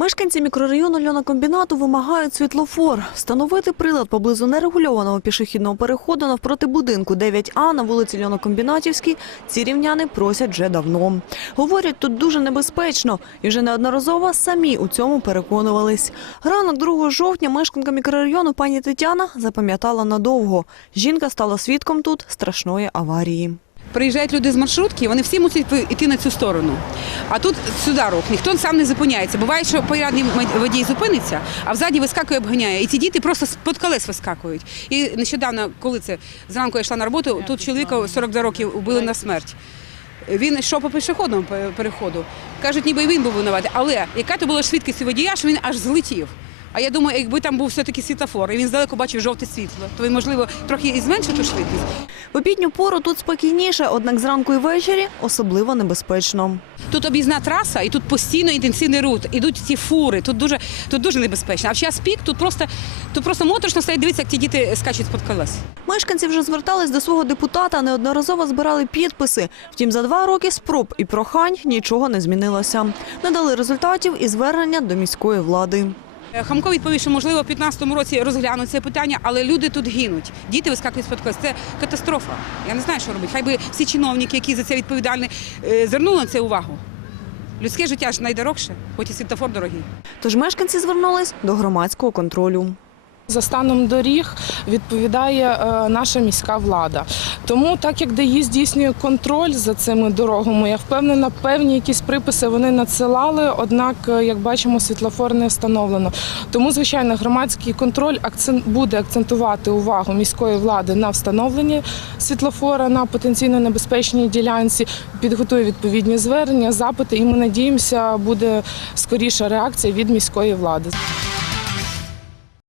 Мешканці мікрорайону льонокомбінату вимагають світлофор. Встановити прилад поблизу нерегульованого пішохідного переходу навпроти будинку 9А на вулиці Льонокомбінатівській ці рівняни просять вже давно. Говорять, тут дуже небезпечно і вже неодноразово самі у цьому переконувались. Ранок 2 жовтня мешканка мікрорайону пані Тетяна запам'ятала надовго. Жінка стала свідком тут страшної аварії. Приїжджають люди з маршрутки, вони всі мусять йти на цю сторону. А тут сюди рух, ніхто сам не зупиняється. Буває, що порядний водій зупиниться, а взаді вискакує, обганяє. І ці діти просто з-під колес вискакують. І нещодавно, коли це зранку я йшла на роботу, тут чоловіка 42 років убили на смерть. Він йшов по пішохідному переходу. Кажуть, ніби він був винуватий. Але яка то була швидкість водія, що він аж злетів. А я думаю, якби там був все-таки світлофор, і він здалеку бачив жовте світло, то він, можливо, трохи і зменшив ту швидкість. В обідню пору тут спокійніше, однак зранку і ввечері особливо небезпечно. Тут об'їзна траса, і тут постійно інтенсивний рух. Ідуть ці фури. Тут дуже, тут дуже небезпечно. А в час пік тут просто, тут просто моторошно стоять, дивіться, як ті діти скачуть з-під колес. Мешканці вже звертались до свого депутата, неодноразово збирали підписи. Втім, за два роки спроб і прохань нічого не змінилося. Не дали результатів і звернення до міської влади. Е, Хамко відповів, що можливо в 2015 році розглянуть це питання, але люди тут гинуть. Діти вискакують з-під. Це катастрофа. Я не знаю, що робити. Хай би всі чиновники, які за це відповідальні, е, звернули на це увагу. Людське життя ж найдорогше, хоч і світофор дорогий. Тож мешканці звернулись до громадського контролю. За станом доріг відповідає е, наша міська влада. Тому, так як ДАІ здійснює контроль за цими дорогами, я впевнена, певні якісь приписи вони надсилали, однак, е, як бачимо, світлофор не встановлено. Тому, звичайно, громадський контроль буде акцентувати увагу міської влади на встановленні світлофора на потенційно небезпечній ділянці, підготує відповідні звернення, запити, і ми надіємося, буде скоріша реакція від міської влади.